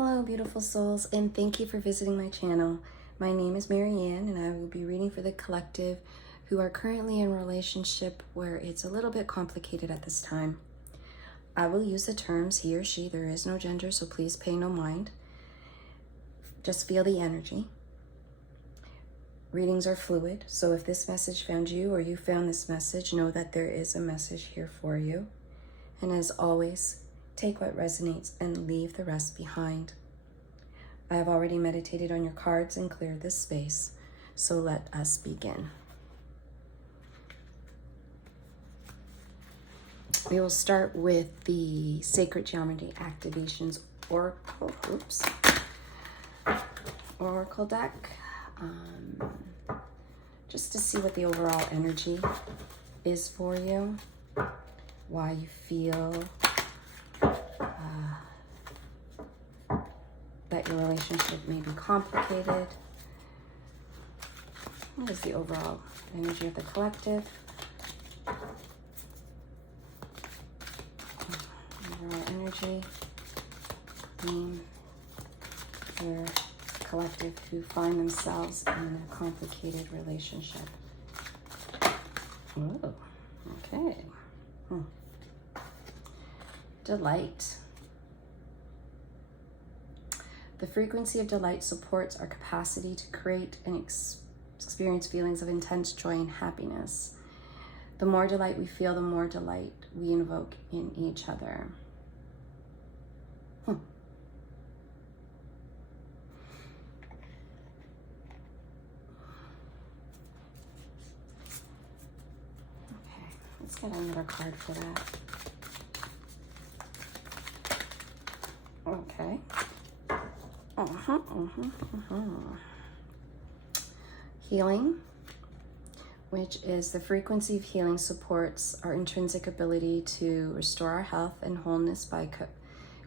Hello, beautiful souls, and thank you for visiting my channel. My name is Marianne, and I will be reading for the collective who are currently in a relationship where it's a little bit complicated at this time. I will use the terms he or she. There is no gender, so please pay no mind. Just feel the energy. Readings are fluid, so if this message found you or you found this message, know that there is a message here for you. And as always, take what resonates and leave the rest behind. I have already meditated on your cards and cleared this space, so let us begin. We will start with the Sacred Geometry Activations Oracle deck, just to see what the overall energy is for you, why you feel that your relationship may be complicated. What is the overall energy of the collective? Overall energy for collective who find themselves in a complicated relationship. Oh, okay. Delight. The frequency of delight supports our capacity to create and experience feelings of intense joy and happiness. The more delight we feel, the more delight we invoke in each other. Okay, let's get another card for that. Okay. Healing, which is the frequency of healing, supports our intrinsic ability to restore our health and wholeness by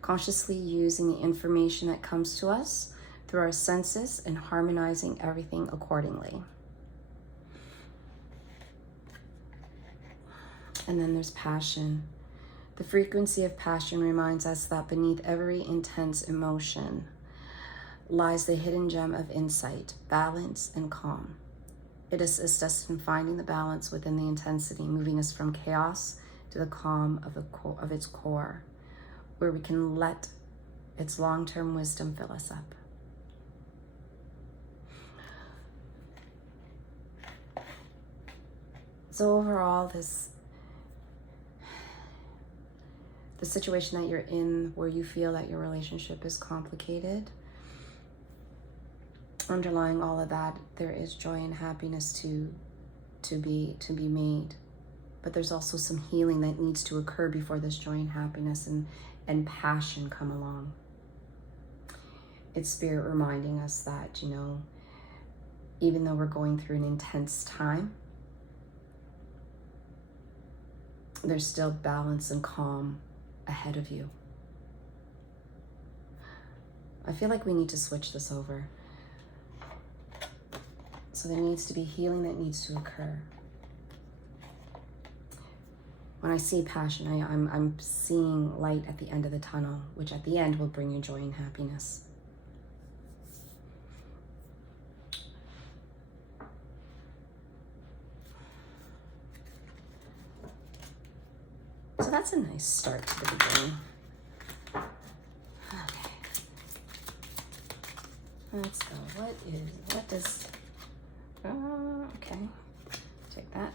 consciously using the information that comes to us through our senses and harmonizing everything accordingly. And then there's passion. The frequency of passion reminds us that beneath every intense emotion lies the hidden gem of insight, balance, and calm. It assists us in finding the balance within the intensity, moving us from chaos to the calm of its core, where we can let its long-term wisdom fill us up. So overall, the situation that you're in where you feel that your relationship is complicated, underlying all of that, there is joy and happiness to be made. But there's also some healing that needs to occur before this joy and happiness and passion come along. It's Spirit reminding us that, even though we're going through an intense time, there's still balance and calm ahead of you. I feel like we need to switch this over. So there needs to be healing that needs to occur. When I see passion, I'm seeing light at the end of the tunnel, which at the end will bring you joy and happiness. So that's a nice start to the beginning. Okay. Let's go. What does... okay, take that.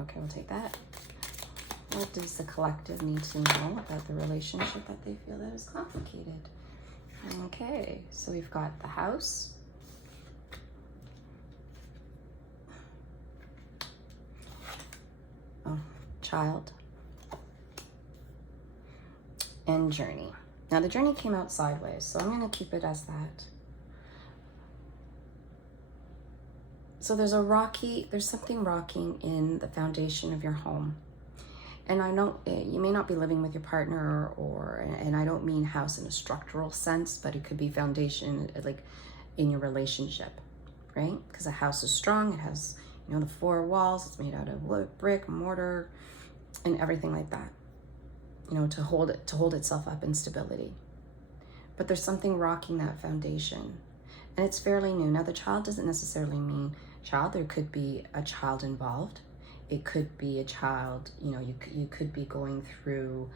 Okay, we'll take that. What does the collective need to know about the relationship that they feel that is complicated? Okay, so we've got the House. Child. And Journey. Now the Journey came out sideways, so I'm going to keep it as that. So there's something rocking in the foundation of your home. And I know you may not be living with your partner and I don't mean house in a structural sense, but it could be foundation like in your relationship, right? Because a house is strong. It has, the 4 walls. It's made out of wood, brick, mortar, and everything like that, to hold itself up in stability. but there's something rocking that foundation. And it's fairly new. Now, the child doesn't necessarily mean child. There could be a child involved. It could be a child, you know, you could be going through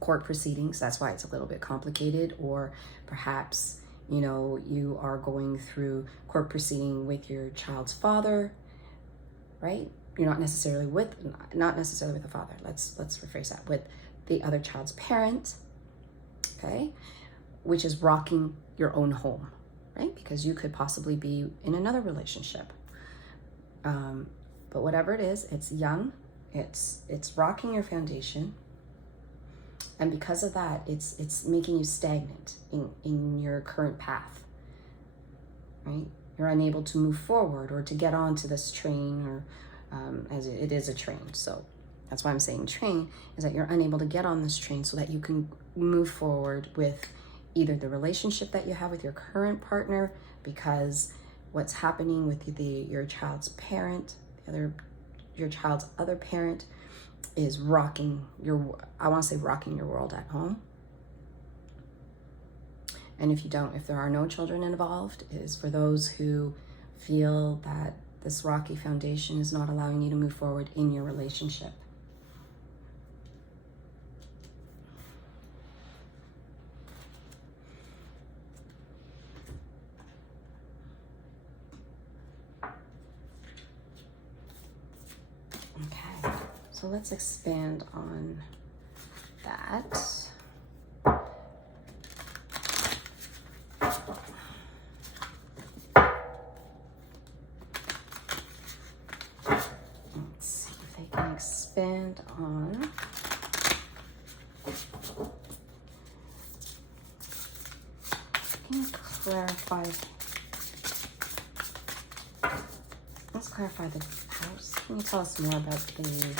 court proceedings. That's why it's a little bit complicated. Or perhaps, you know, you are going through court proceeding with your child's father, right? You're not necessarily with the father. Let's rephrase that. With the other child's parent, okay? Which is rocking your own home, right? Because you could possibly be in another relationship. But whatever it is, it's young, it's rocking your foundation. And because of that, it's making you stagnant in your current path, right? You're unable to move forward or to get onto this train, or as it is a train. So that's why I'm saying train, is that you're unable to get on this train so that you can move forward with either the relationship that you have with your current partner, because what's happening with your child's parent, your child's other parent, is rocking your world at home. And if there are no children involved, it is for those who feel that this rocky foundation is not allowing you to move forward in your relationship. Okay, so let's expand on that. Expand on can you clarify, let's clarify the house. Can you tell us more about the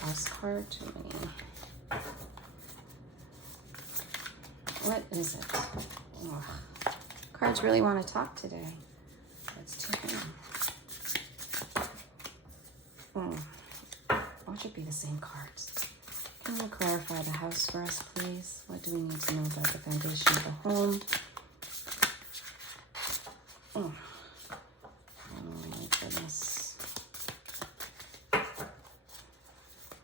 house card? What is it? Oh, cards really want to talk today. Let's check it out. Oh. What should be the same cards? Can you clarify the house for us, please? What do we need to know about the foundation of the home? Oh my goodness.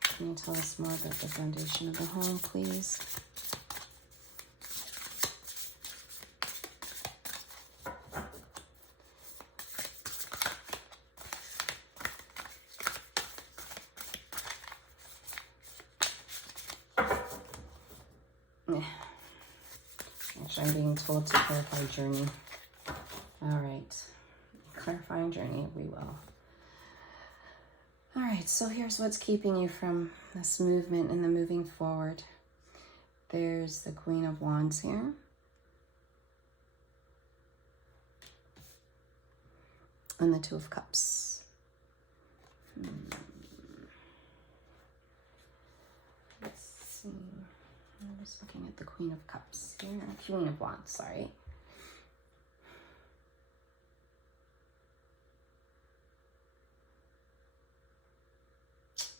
Can you tell us more about the foundation of the home, please? Actually, I'm being told to clarify journey. All right, clarifying journey, we will. All right, so here's what's keeping you from this movement and the moving forward. There's the Queen of Wands here. And the Two of Cups. Let's see. I'm just looking at the Queen of Cups here. Queen of Wands, sorry.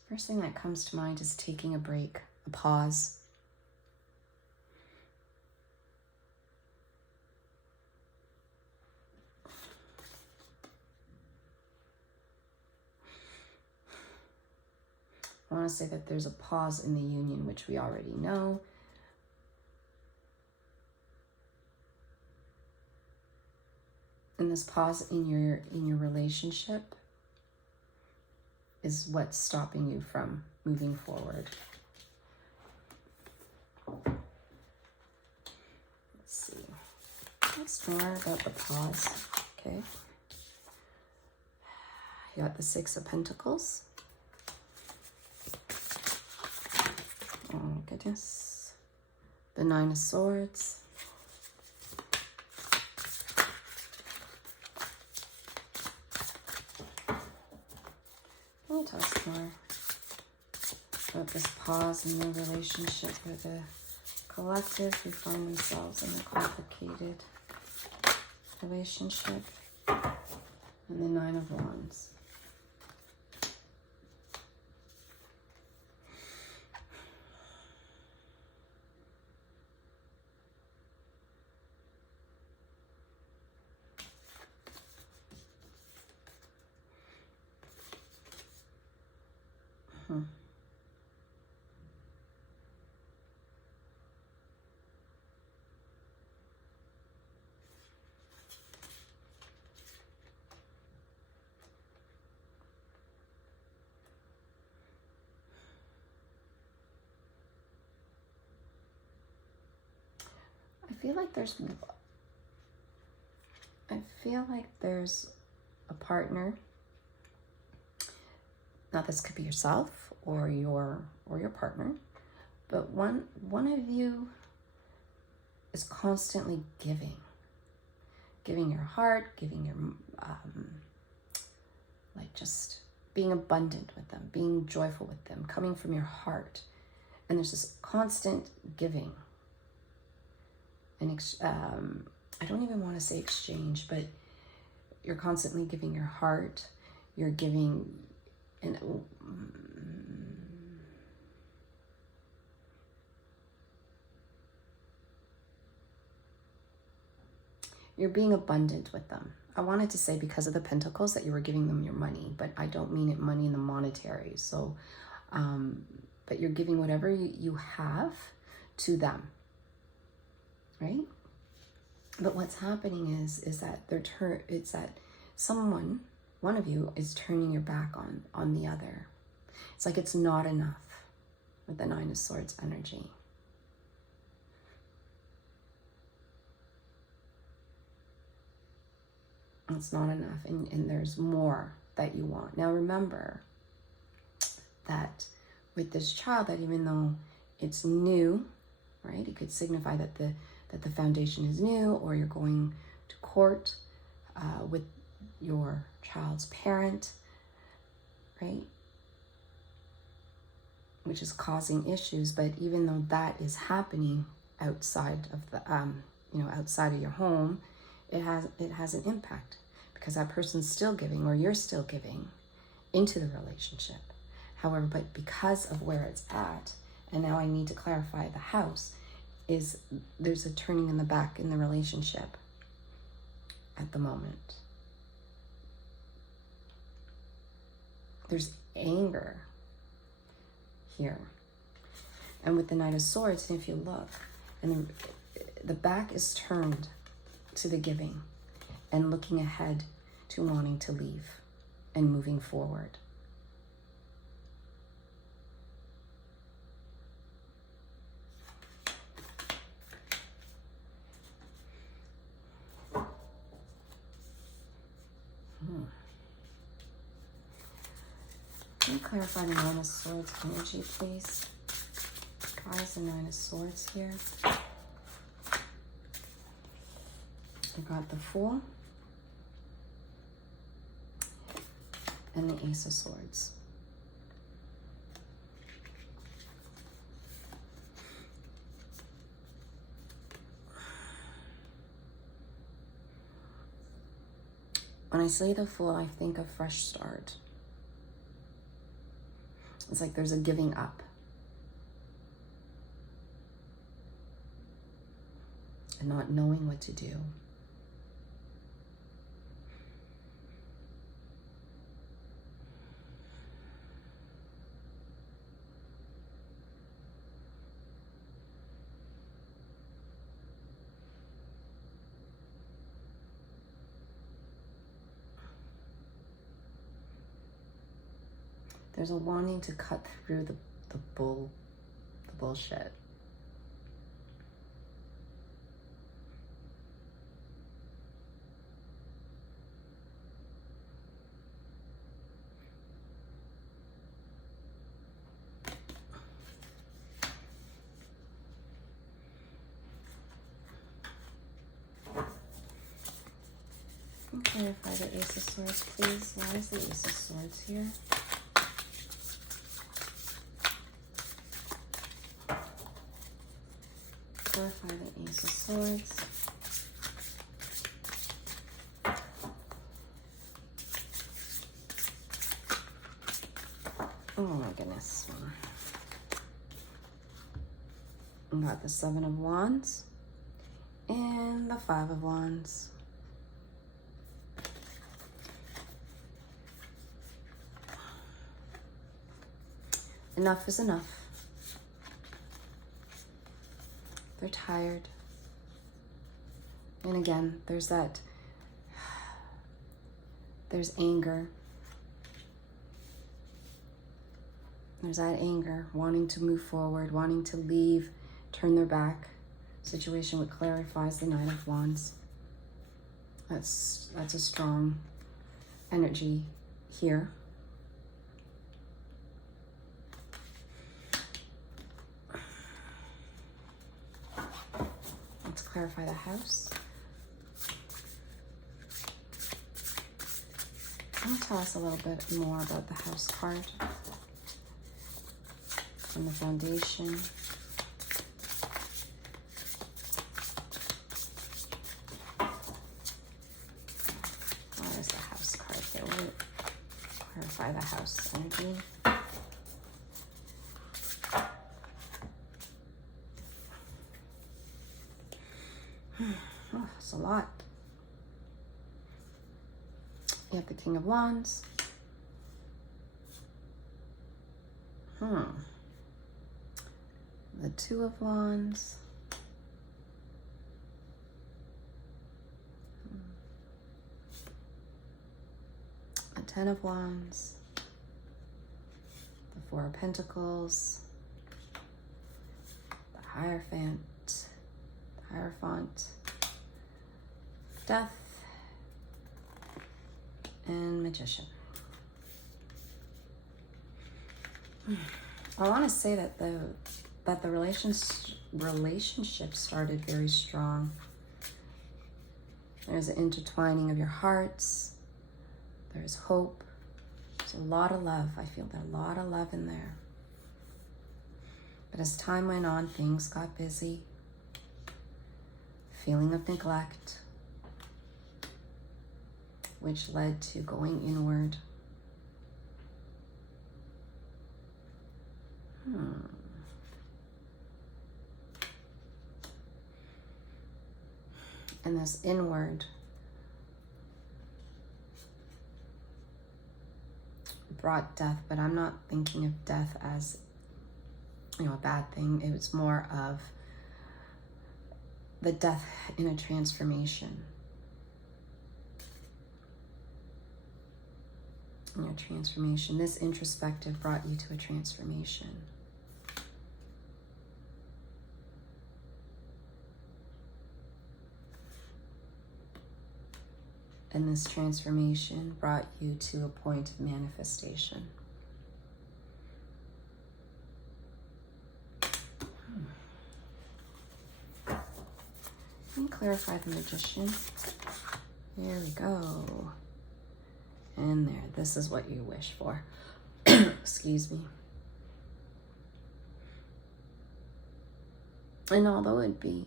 First thing that comes to mind is taking a break, a pause. I want to say that there's a pause in the union, which we already know. And this pause in your relationship is what's stopping you from moving forward. Let's see. What's more about the pause? Okay. You got the Six of Pentacles. Oh my goodness. The Nine of Swords. Can you tell us more about this pause in your relationship with a collective who find themselves in a complicated relationship? And the Nine of Wands. I feel like there's a partner. Now this could be yourself or your partner, but one of you is constantly giving your heart, giving your like just being abundant with them, being joyful with them, coming from your heart. And there's this constant giving. And I don't even want to say exchange, but you're constantly giving your heart, you're giving, and you're being abundant with them. I wanted to say because of the pentacles that you were giving them your money, but I don't mean it money in the monetary. So, but you're giving whatever you have to them, right? But what's happening is that it's that one of you is turning your back on the other. It's like it's not enough with the Nine of Swords energy. It's not enough, and there's more that you want. Now remember that with this child, that even though it's new, right, it could signify that the foundation is new, or you're going to court with your child's parent, right, which is causing issues. But even though that is happening outside of the outside of your home, it has an impact, because that person's still giving, or you're still giving into the relationship. However, but because of where it's at, and now I need to clarify the house, is there's a turning in the back in the relationship at the moment. There's anger here. And with the Knight of Swords, and if you look, and the back is turned to the giving and looking ahead to wanting to leave and moving forward. Can you clarify the Nine of Swords energy, please? Why is the Nine of Swords here? I got the Fool and the Ace of Swords. When I say the Fool, I think of fresh start. It's like there's a giving up. And not knowing what to do. There's a wanting to cut through the bullshit. Can you clarify the Ace of Swords, please? Why is the Ace of Swords here? Clarify the Ace of Swords. Oh my goodness. We got the Seven of Wands and the Five of Wands. enough is enough. They're tired. And again, there's anger. There's that anger, wanting to move forward, wanting to leave, turn their back. Situation which clarifies the Nine of Wands. That's a strong energy here. Let's clarify the house. And tell us a little bit more about the house card and the foundation. What is the house card here? We'll clarify the house energy. Oh, it's a lot. You have the King of Wands. The Two of Wands. The Ten of Wands. The Four of Pentacles. The Hierophant. Death, and Magician. I want to say that the relationship started very strong. There's an intertwining of your hearts. There's hope. There's a lot of love. I feel a lot of love in there. But as time went on, things got busy. Feeling of neglect, which led to going inward. And this inward brought death, but I'm not thinking of death as, a bad thing. It was more of the death in a transformation. In your transformation. This introspective brought you to a transformation. And this transformation brought you to a point of manifestation. Let me clarify the Magician. Here we go. And there, this is what you wish for. Excuse me. And although it be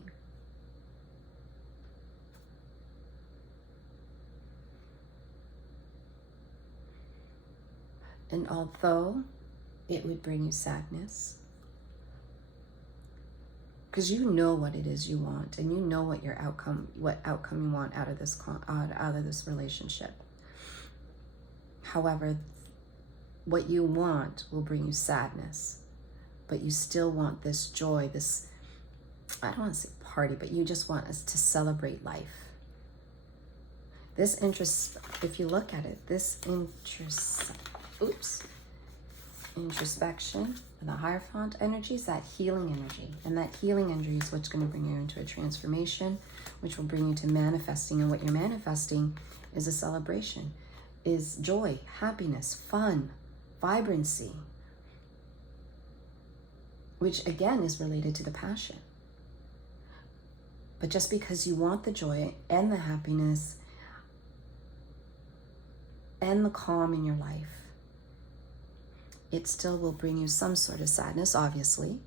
would bring you sadness, because you know what it is you want, and you know what outcome you want out of this relationship. However, what you want will bring you sadness, but you still want this joy, this, I don't want to say party, but you just want us to celebrate life. This interest, if you look at it, this introspection, and the Hierophant energy is that healing energy. And that healing energy is what's going to bring you into a transformation, which will bring you to manifesting. And what you're manifesting is a celebration, is joy, happiness, fun, vibrancy, which again is related to the passion. But just because you want the joy and the happiness and the calm in your life, it still will bring you some sort of sadness, obviously.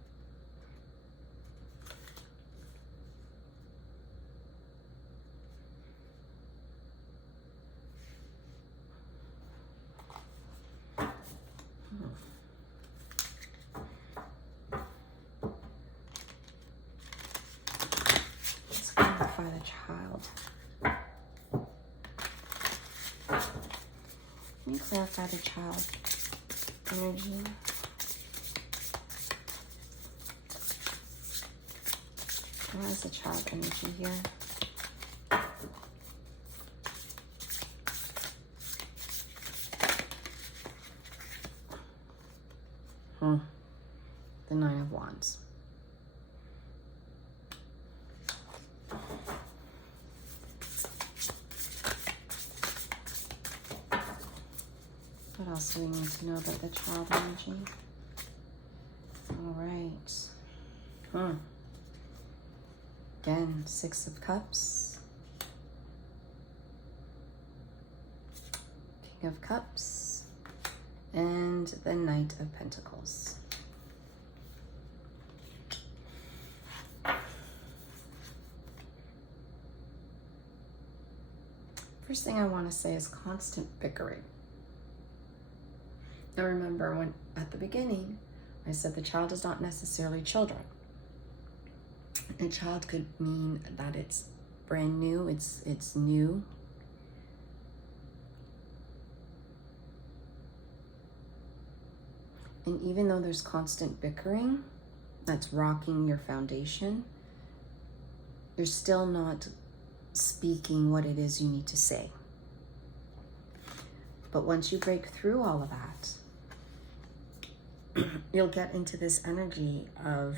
Let's clarify the child. Let me clarify the child energy. What is the child energy here? The Nine of Wands. What else do we need to know about the child energy? All right. Again, Six of Cups. King of Cups. And the Knight of Pentacles. First thing I want to say is constant bickering. Now remember, when at the beginning I said the child is not necessarily children. A child could mean that it's brand new, it's new. And even though there's constant bickering that's rocking your foundation, you're still not speaking what it is you need to say. But once you break through all of that, you'll get into this energy of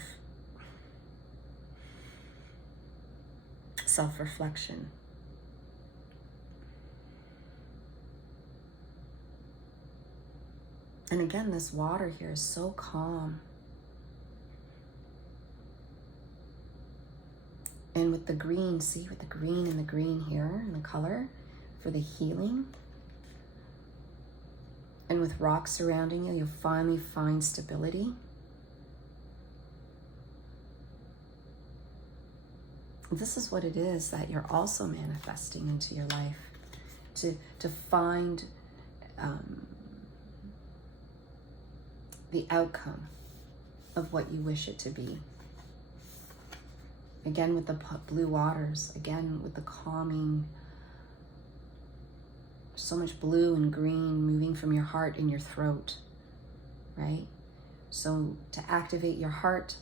self-reflection. And again, this water here is so calm. And with the green, see, with the green and the green here, and the color for the healing. And with rocks surrounding you, you'll finally find stability. This is what it is that you're also manifesting into your life. To find the outcome of what you wish it to be. Again, with the blue waters, again, with the calming, so much blue and green moving from your heart and your throat, right? So to activate your heart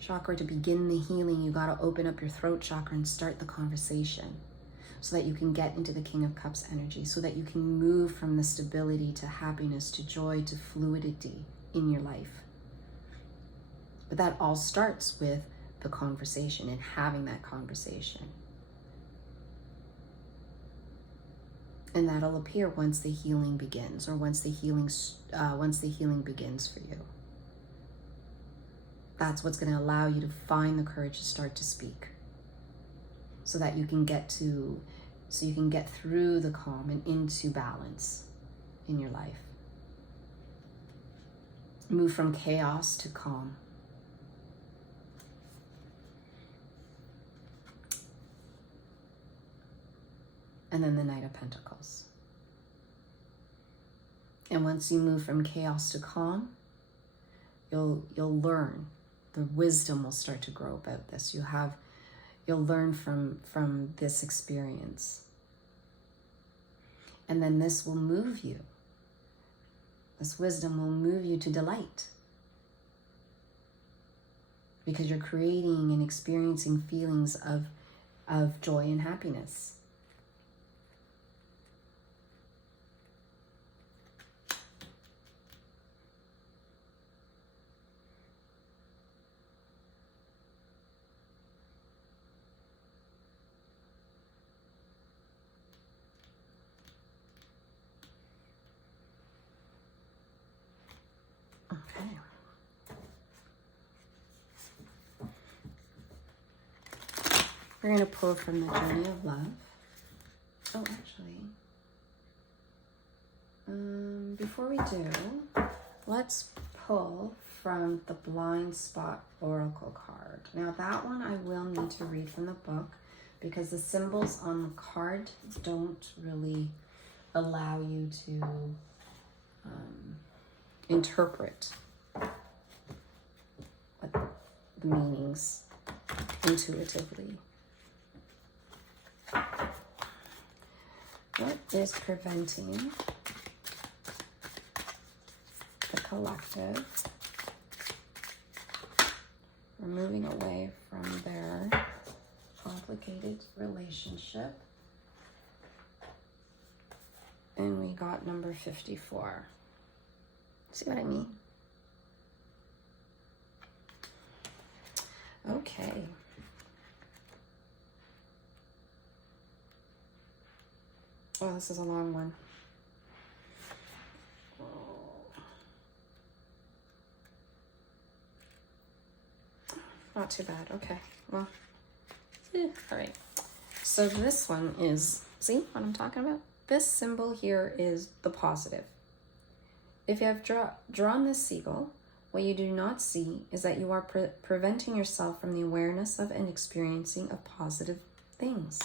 chakra, to begin the healing, you got to open up your throat chakra and start the conversation so that you can get into the King of Cups energy, so that you can move from the stability to happiness, to joy, to fluidity in your life. But that all starts with the conversation and having that conversation. And that'll appear once the healing begins, or once the healing begins for you. That's what's going to allow you to find the courage to start to speak, so that you can get through the calm and into balance in your life. Move from chaos to calm. And then the Knight of Pentacles. And once you move from chaos to calm, you'll learn. The wisdom will start to grow about this. You'll learn from this experience. And then this will move you. This wisdom will move you to delight. Because you're creating and experiencing feelings of joy and happiness. We're going to pull from the Journey of Love. Oh, actually, before we do, let's pull from the Blind Spot Oracle card. Now that one I will need to read from the book because the symbols on the card don't really allow you to interpret what the meanings intuitively. What is preventing the collective from moving away from their complicated relationship. And we got number 54. See what I mean? Okay. Oh, this is a long one. Not too bad. Okay. Well, all right. So this one is, see what I'm talking about? This symbol here is the positive. If you have drawn this seagull, what you do not see is that you are preventing yourself from the awareness of and experiencing of positive things.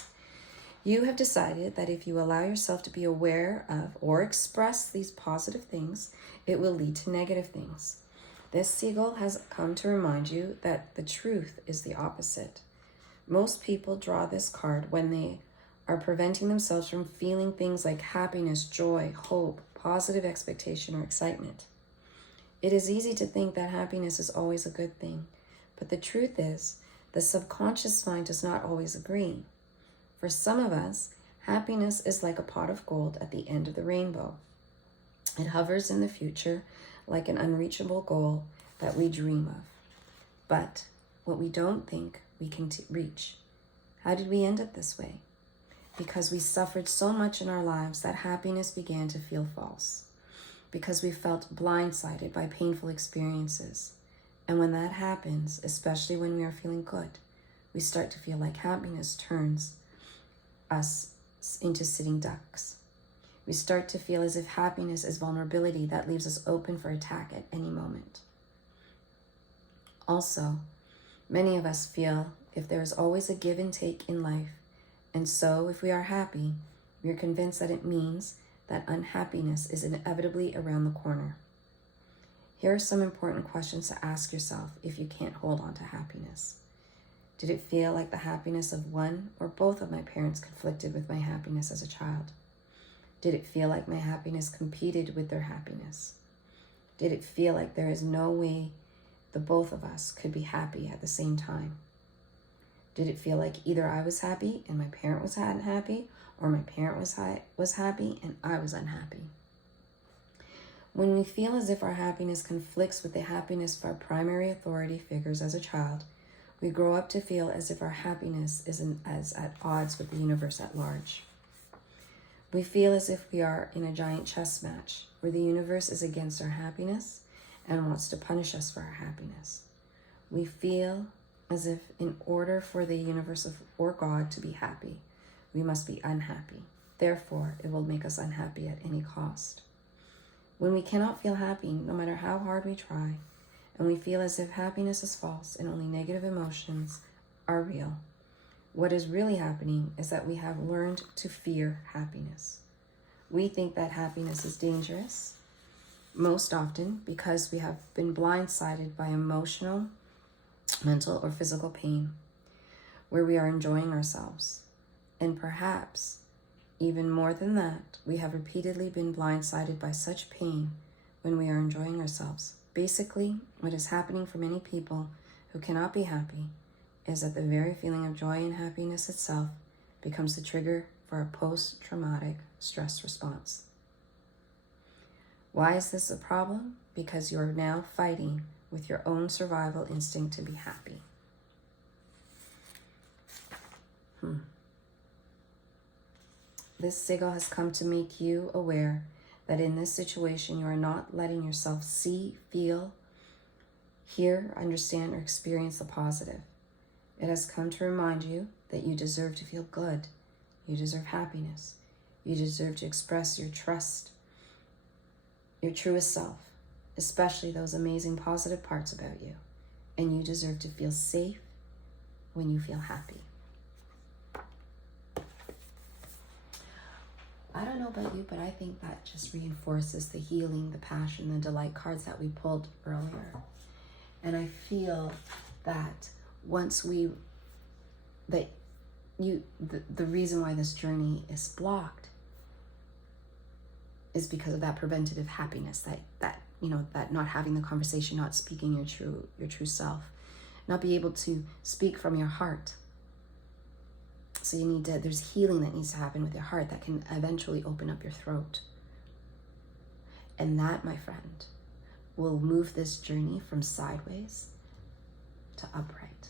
You have decided that if you allow yourself to be aware of or express these positive things, it will lead to negative things. This seagull has come to remind you that the truth is the opposite. Most people draw this card when they are preventing themselves from feeling things like happiness, joy, hope, positive expectation, or excitement. It is easy to think that happiness is always a good thing, but the truth is, the subconscious mind does not always agree. For some of us, happiness is like a pot of gold at the end of the rainbow. It hovers in the future like an unreachable goal that we dream of, but what we don't think we can reach. How did we end up this way? Because we suffered so much in our lives that happiness began to feel false, because we felt blindsided by painful experiences. And when that happens, especially when we are feeling good, we start to feel like happiness turns us into sitting ducks. We start to feel as if happiness is vulnerability that leaves us open for attack at any moment. Also, many of us feel if there is always a give and take in life, and so if we are happy, we are convinced that it means that unhappiness is inevitably around the corner. Here are some important questions to ask yourself if you can't hold on to happiness. Did it feel like the happiness of one or both of my parents conflicted with my happiness as a child? Did it feel like my happiness competed with their happiness? Did it feel like there is no way the both of us could be happy at the same time? Did it feel like either I was happy and my parent was unhappy, or my parent was happy and I was unhappy? When we feel as if our happiness conflicts with the happiness of our primary authority figures as a child, we grow up to feel as if our happiness is as at odds with the universe at large. We feel as if we are in a giant chess match where the universe is against our happiness and wants to punish us for our happiness. We feel as if in order for the universe or God to be happy, we must be unhappy. Therefore, it will make us unhappy at any cost. When we cannot feel happy, no matter how hard we try, and we feel as if happiness is false and only negative emotions are real, what is really happening is that we have learned to fear happiness. We think that happiness is dangerous, most often because we have been blindsided by emotional, mental, or physical pain, where we are enjoying ourselves. And perhaps, even more than that, we have repeatedly been blindsided by such pain when we are enjoying ourselves. Basically, what is happening for many people who cannot be happy is that the very feeling of joy and happiness itself becomes the trigger for a post-traumatic stress response. Why is this a problem? Because you are now fighting with your own survival instinct to be happy. This seagull has come to make you aware that in this situation you are not letting yourself see, feel, hear, understand, or experience the positive. It has come to remind you that you deserve to feel good. You deserve happiness. You deserve to express your trust, your truest self, especially those amazing positive parts about you. And you deserve to feel safe when you feel happy. I don't know about you, but I think that just reinforces the healing, the passion, the delight cards that we pulled earlier. And I feel that the reason why this journey is blocked is because of that preventative happiness, that not having the conversation, not speaking your true self, not be able to speak from your heart. So there's healing that needs to happen with your heart that can eventually open up your throat. And that, my friend, will move this journey from sideways to upright.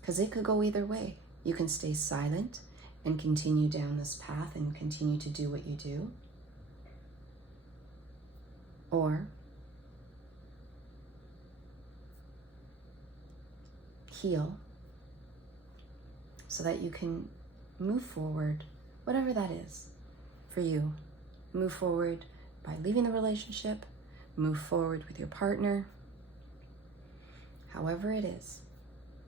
Because it could go either way. You can stay silent and continue down this path and continue to do what you do. Or heal so that you can move forward, whatever that is for you. Move forward by leaving the relationship, move forward with your partner. However it is,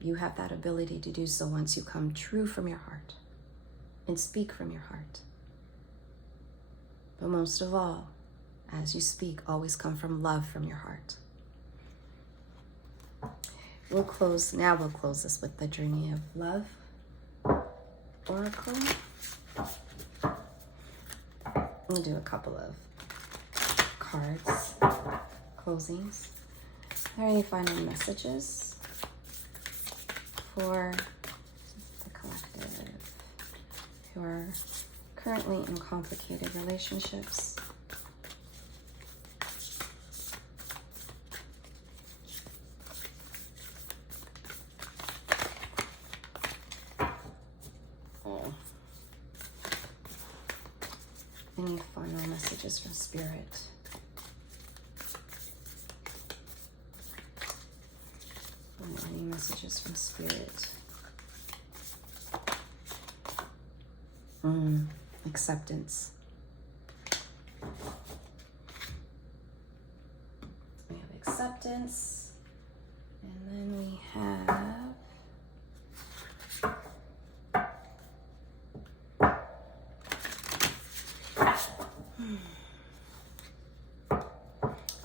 you have that ability to do so once you come true from your heart and speak from your heart. But most of all, as you speak, always come from love from your heart. We'll close this with the Journey of Love Oracle. We'll do a couple of cards, closings. Are there any final messages for the collective who are currently in complicated relationships? Any final messages from Spirit? Any messages from Spirit? Acceptance. We have acceptance. And then we have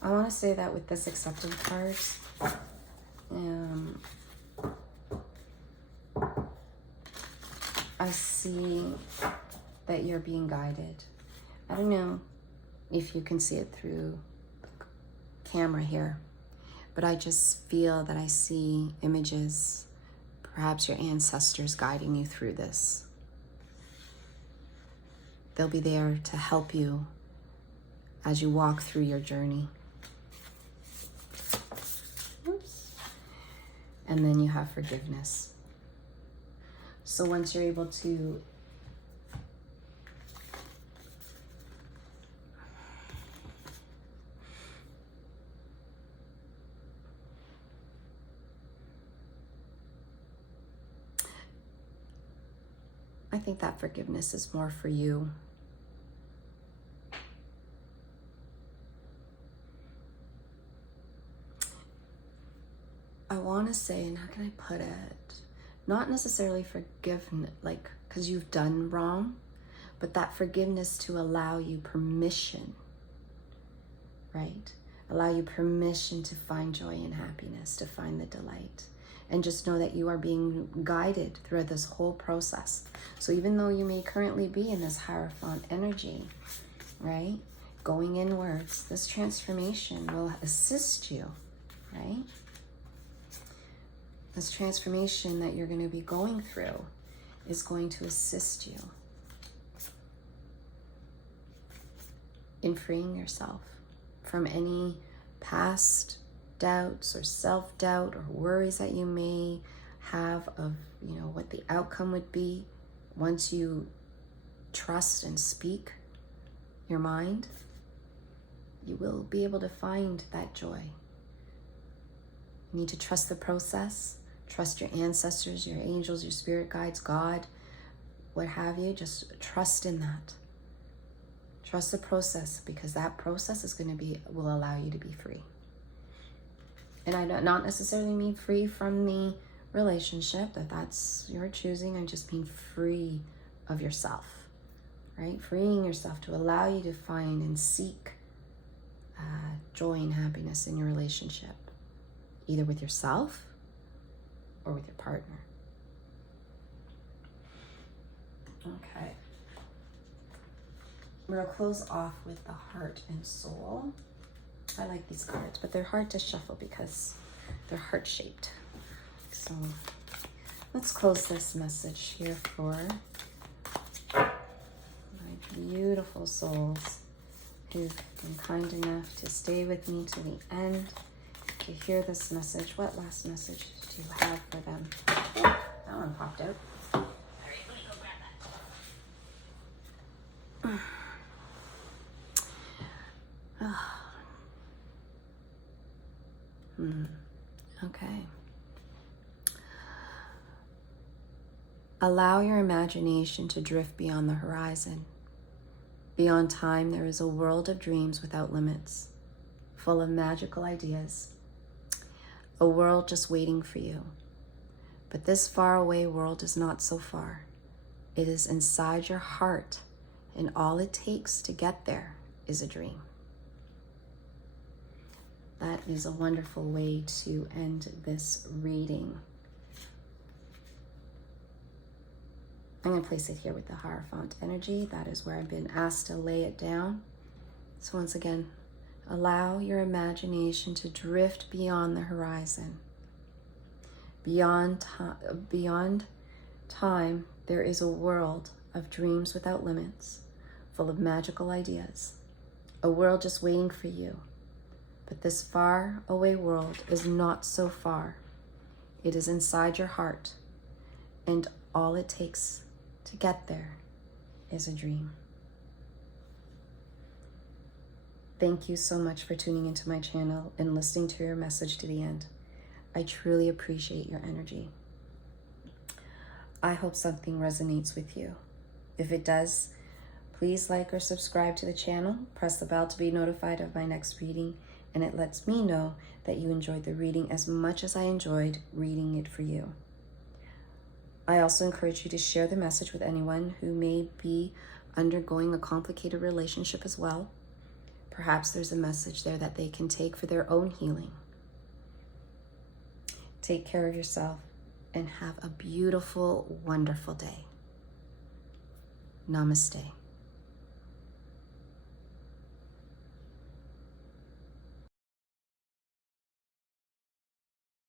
I want to say that with this acceptance card, I see that you're being guided. I don't know if you can see it through the camera here, but I just feel that I see images, perhaps your ancestors guiding you through this. They'll be there to help you as you walk through your journey. Oops. And then you have forgiveness. So once you're able to I think that forgiveness is more for you. I want to say, and how can I put it? Not necessarily forgiveness, like, because you've done wrong, but that forgiveness to allow you permission, right? Allow you permission to find joy and happiness, to find the delight. And just know that you are being guided through this whole process. So even though you may currently be in this Hierophant energy, right? Going inwards, this transformation will assist you, right? This transformation that you're going to be going through is going to assist you in freeing yourself from any past doubts or self-doubt or worries that you may have of, what the outcome would be. Once you trust and speak your mind, you will be able to find that joy. You need to trust the process, trust your ancestors, your angels, your spirit guides, God, what have you. Just trust in that. Trust the process, because that process will allow you to be free. And I don't not necessarily mean free from the relationship, that's your choosing. I just mean free of yourself, right? Freeing yourself to allow you to find and seek joy and happiness in your relationship, either with yourself or with your partner. Okay. We're going to close off with the heart and soul. I like these cards, but they're hard to shuffle because they're heart-shaped. So let's close this message here for my beautiful souls who've been kind enough to stay with me to the end to hear this message. What last message do you have for them? Oh, that one popped out. All right, let me go grab that. Okay. Allow your imagination to drift beyond the horizon. Beyond time, there is a world of dreams without limits, full of magical ideas. A world just waiting for you. But this faraway world is not so far. It is inside your heart, and all it takes to get there is a dream. That is a wonderful way to end this reading. I'm going to place it here with the Hierophant energy. That is where I've been asked to lay it down. So once again, allow your imagination to drift beyond the horizon. Beyond time, there is a world of dreams without limits, full of magical ideas. A world just waiting for you. But this far away world is not so far. It is inside your heart, and all it takes to get there is a dream. Thank you so much for tuning into my channel and listening to your message to the end. I truly appreciate your energy. I hope something resonates with you. If it does, please like or subscribe to the channel. Press the bell to be notified of my next reading, and it lets me know that you enjoyed the reading as much as I enjoyed reading it for you. I also encourage you to share the message with anyone who may be undergoing a complicated relationship as well. Perhaps there's a message there that they can take for their own healing. Take care of yourself and have a beautiful, wonderful day. Namaste.